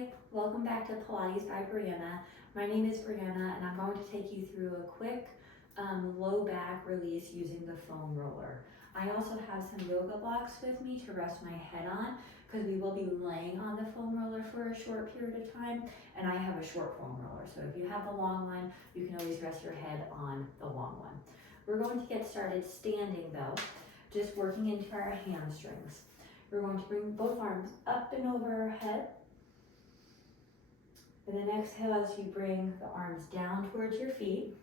Hi, welcome back to Pilates by Brianna. My name is Brianna and I'm going to take you through a quick low back release using the foam roller. I also have some yoga blocks with me to rest my head on because we will be laying on the foam roller for a short period of time, and I have a short foam roller. So if you have the long one, you can always rest your head on the long one. We're going to get started standing though, just working into our hamstrings. We're going to bring both arms up and over our head. And then exhale as you bring the arms down towards your feet,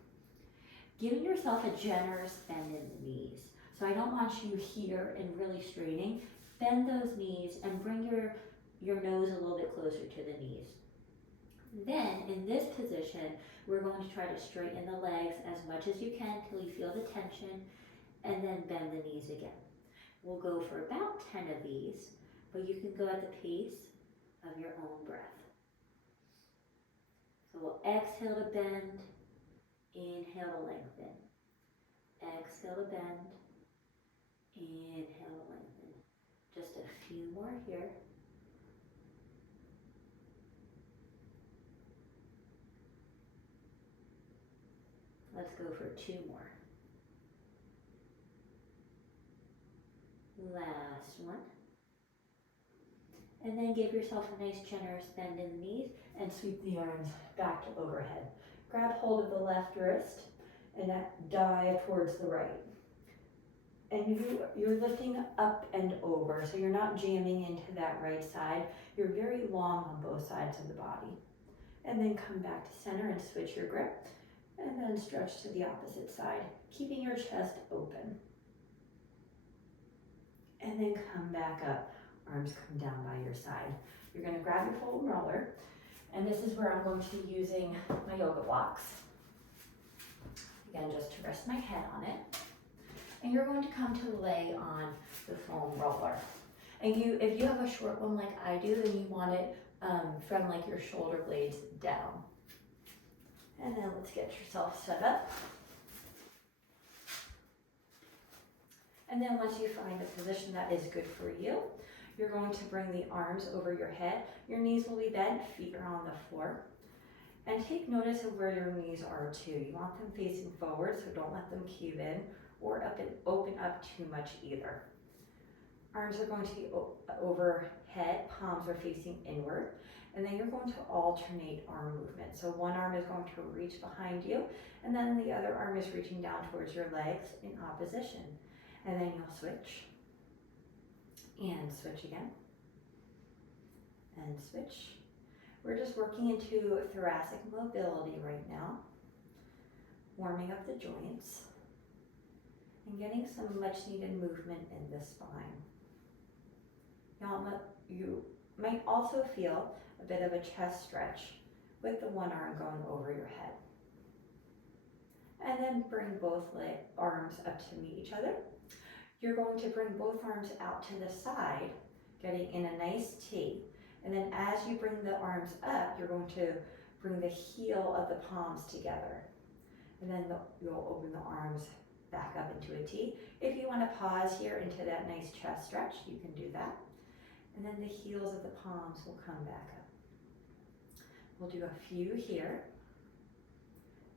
giving yourself a generous bend in the knees. So I don't want you here and really straining. Bend those knees and bring your nose a little bit closer to the knees. Then in this position, we're going to try to straighten the legs as much as you can till you feel the tension, and then bend the knees again. We'll go for about 10 of these, but you can go at the pace of your own breath. So we'll exhale to bend, inhale to lengthen. Exhale to bend, inhale to lengthen. Just a few more here. Let's go for 2 more. Last one. And then give yourself a nice generous bend in the knees and sweep the arms back to overhead. Grab hold of the left wrist and dive towards the right. And you're lifting up and over, so you're not jamming into that right side. You're very long on both sides of the body. And then come back to center and switch your grip. And then stretch to the opposite side, keeping your chest open. And then come back up. Arms come down by your side. You're going to grab your foam roller, and this is where I'm going to be using my yoga blocks. Again, just to rest my head on it. And you're going to come to lay on the foam roller. And if you have a short one like I do, then you want it from like your shoulder blades down. And then let's get yourself set up. And then once you find a position that is good for you, you're going to bring the arms over your head. Your knees will be bent, feet are on the floor. And take notice of where your knees are too. You want them facing forward, so don't let them cave in or open up too much either. Arms are going to be overhead, palms are facing inward. And then you're going to alternate arm movement. So one arm is going to reach behind you, and then the other arm is reaching down towards your legs in opposition. And then you'll switch, and switch again, and switch. We're just working into thoracic mobility right now, warming up the joints, and getting some much needed movement in the spine. Now you might also feel a bit of a chest stretch with the one arm going over your head. And then bring both arms up to meet each other. You're going to bring both arms out to the side, getting in a nice T. And then as you bring the arms up, you're going to bring the heel of the palms together. And then you'll open the arms back up into a T. If you want to pause here into that nice chest stretch, you can do that. And then the heels of the palms will come back up. We'll do a few here.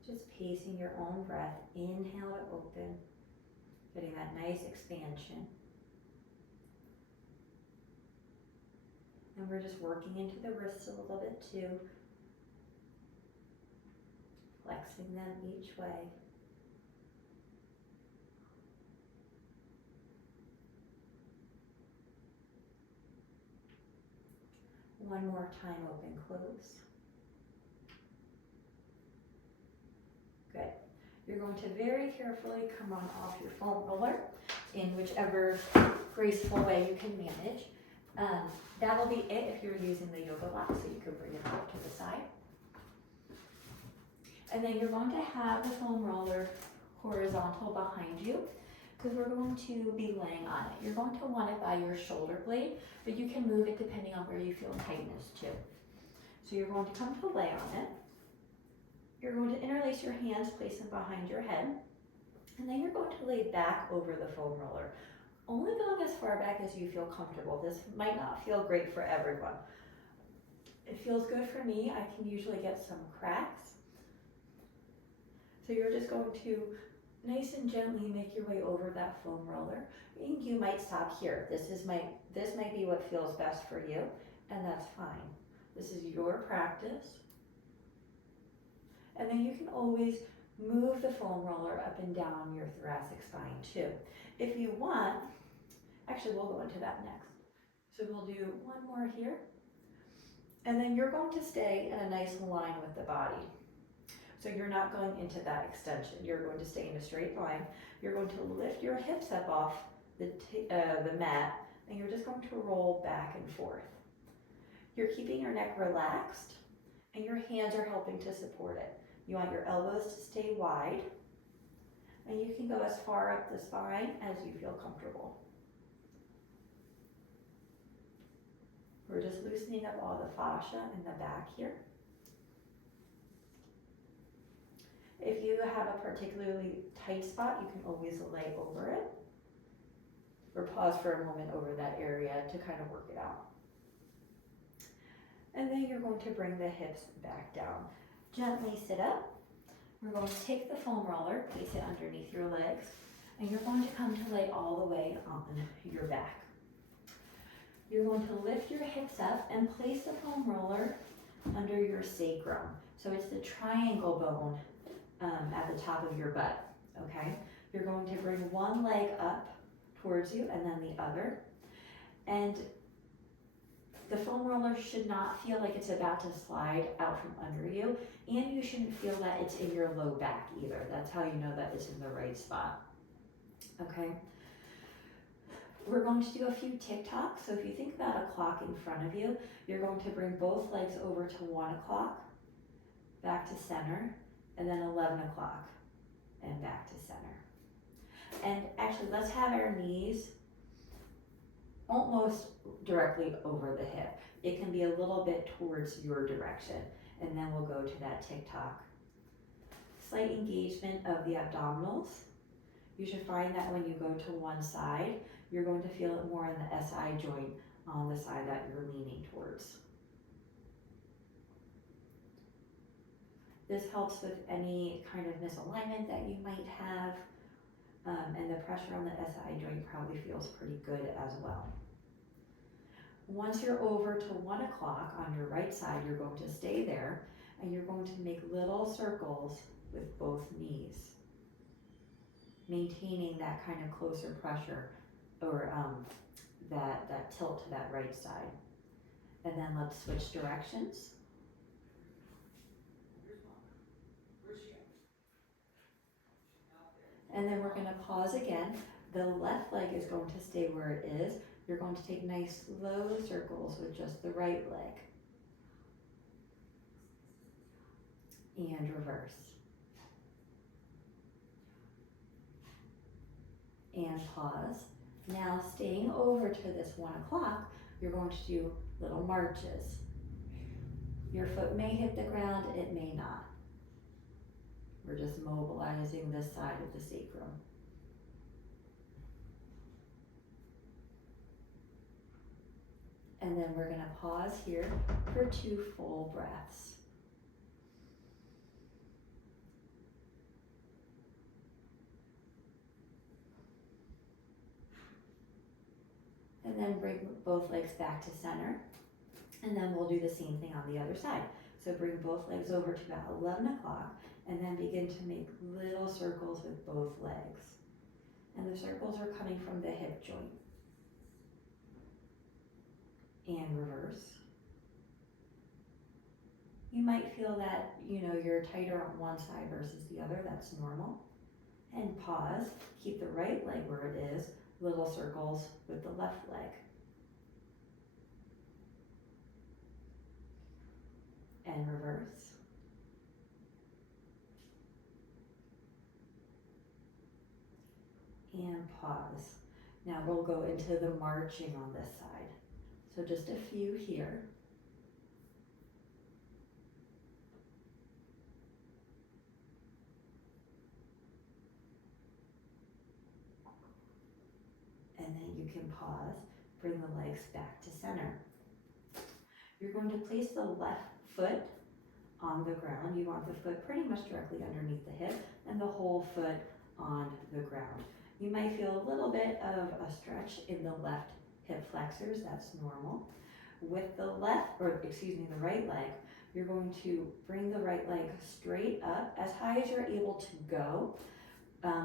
Just pacing your own breath. Inhale to open. Getting that nice expansion. And we're just working into the wrists a little bit too. Flexing them each way. One more time, open, close. Good. You're going to very carefully come on off your foam roller in whichever graceful way you can manage. That'll be it if you're using the yoga block, so you can bring it out to the side. And then you're going to have the foam roller horizontal behind you because we're going to be laying on it. You're going to want it by your shoulder blade, but you can move it depending on where you feel tightness too. So you're going to come to lay on it. You're going to interlace your hands, place them behind your head, and then you're going to lay back over the foam roller. Only going as far back as you feel comfortable. This might not feel great for everyone. It feels good for me. I can usually get some cracks. So you're just going to nice and gently make your way over that foam roller. And you might stop here. This might be what feels best for you, and that's fine. This is your practice. And then you can always move the foam roller up and down your thoracic spine too. If you want, actually we'll go into that next. So we'll do one more here. And then you're going to stay in a nice line with the body. So you're not going into that extension. You're going to stay in a straight line. You're going to lift your hips up off the mat, and you're just going to roll back and forth. You're keeping your neck relaxed, and your hands are helping to support it. You want your elbows to stay wide, and you can go as far up the spine as you feel comfortable. We're just loosening up all the fascia in the back here. If you have a particularly tight spot, you can always lay over it or pause for a moment over that area to kind of work it out. And then you're going to bring the hips back down. Gently sit up. We're going to take the foam roller, place it underneath your legs, and you're going to come to lay all the way on your back. You're going to lift your hips up and place the foam roller under your sacrum. So it's the triangle bone at the top of your butt, okay? You're going to bring one leg up towards you and then the other. And the foam roller should not feel like it's about to slide out from under you, and you shouldn't feel that it's in your low back either. That's how you know that it's in the right spot, okay? We're going to do a few tick-tocks. So if you think about a clock in front of you, you're going to bring both legs over to 1 o'clock, back to center, and then 11 o'clock, and back to center. And actually, let's have our knees almost directly over the hip. It can be a little bit towards your direction, and then we'll go to that tick-tock. Slight engagement of the abdominals. You should find that when you go to one side, you're going to feel it more in the SI joint on the side that you're leaning towards. This helps with any kind of misalignment that you might have, and the pressure on the SI joint probably feels pretty good as well. Once you're over to 1 o'clock on your right side, you're going to stay there, and you're going to make little circles with both knees, maintaining that kind of closer pressure or that tilt to that right side. And then let's switch directions. And then we're going to pause again. The left leg is going to stay where it is. You're going to take nice slow circles with just the right leg. And reverse. And pause. Now staying over to this 1 o'clock, you're going to do little marches. Your foot may hit the ground, it may not. We're just mobilizing this side of the sacrum. And then we're going to pause here for 2 full breaths. And then bring both legs back to center. And then we'll do the same thing on the other side. So bring both legs over to about 11 o'clock and then begin to make little circles with both legs. And the circles are coming from the hip joint. And reverse. You might feel that, you're tighter on one side versus the other. That's normal. And pause. Keep the right leg where it is. Little circles with the left leg. And reverse. And pause. Now we'll go into the marching on this side. So just a few here. And then you can pause, bring the legs back to center. You're going to place the left foot on the ground. You want the foot pretty much directly underneath the hip and the whole foot on the ground. You might feel a little bit of a stretch in the left hip flexors, that's normal. With the the right leg, you're going to bring the right leg straight up as high as you're able to go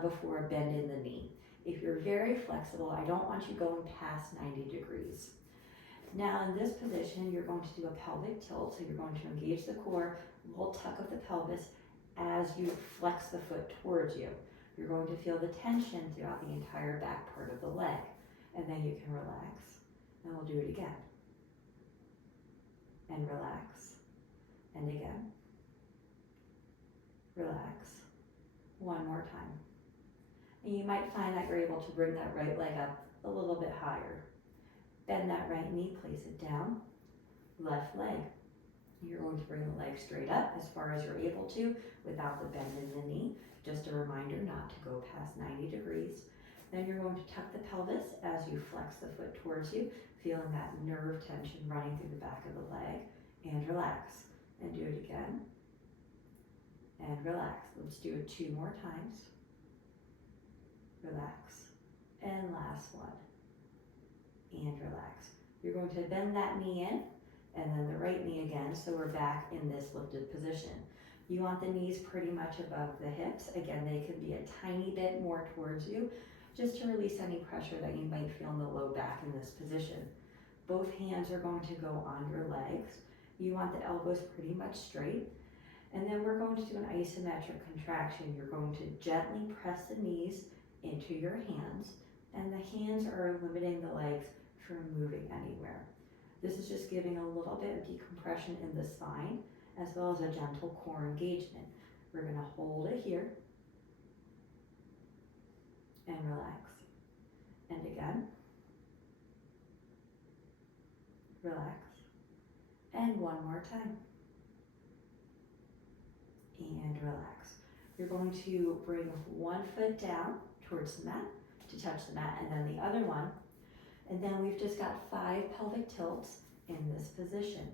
before a bend in the knee. If you're very flexible, I don't want you going past 90 degrees. Now in this position, you're going to do a pelvic tilt, so you're going to engage the core, a little tuck of the pelvis as you flex the foot towards you. You're going to feel the tension throughout the entire back part of the leg, and then you can relax, and we'll do it again. And relax, and again. Relax. One more time. And you might find that you're able to bring that right leg up a little bit higher. Bend that right knee, place it down. Left leg. You're going to bring the leg straight up as far as you're able to without the bend in the knee. Just a reminder not to go past 90 degrees. Then you're going to tuck the pelvis as you flex the foot towards you, feeling that nerve tension running through the back of the leg, and relax. And do it again. And relax. Let's do it 2 more times. Relax. And last one. And relax. You're going to bend that knee in, and then the right knee again, so we're back in this lifted position. You want the knees pretty much above the hips. Again, they can be a tiny bit more towards you, just to release any pressure that you might feel in the low back in this position. Both hands are going to go on your legs. You want the elbows pretty much straight. And then we're going to do an isometric contraction. You're going to gently press the knees into your hands, and the hands are limiting the legs from moving anywhere. This is just giving a little bit of decompression in the spine, as well as a gentle core engagement. We're going to hold it here, and relax. And again, relax. And one more time. And relax. You're going to bring one foot down towards the mat to touch the mat, and then the other one. And then we've just got 5 pelvic tilts in this position.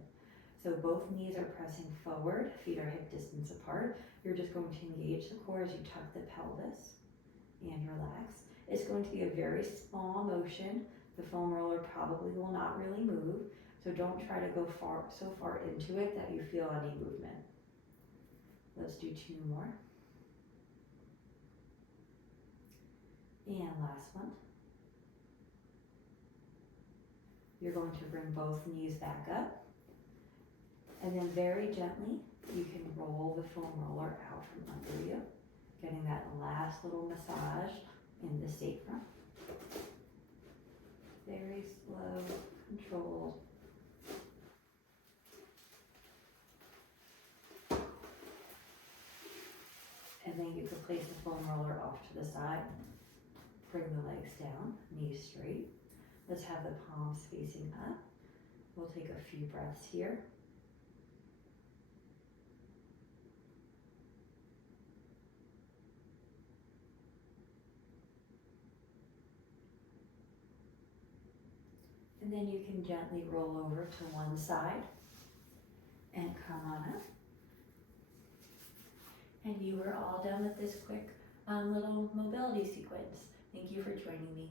So both knees are pressing forward, feet are hip distance apart. You're just going to engage the core as you tuck the pelvis and relax. It's going to be a very small motion. The foam roller probably will not really move, so don't try to go so far into it that you feel any movement. Let's do 2 more. And last one. You're going to bring both knees back up, and then very gently you can roll the foam roller out from under you, getting that last little massage in the sacrum. Very slow, controlled. And then you can place the foam roller off to the side. Bring the legs down, knees straight. Let's have the palms facing up. We'll take a few breaths here. And then you can gently roll over to one side and come on up. And you are all done with this quick little mobility sequence. Thank you for joining me.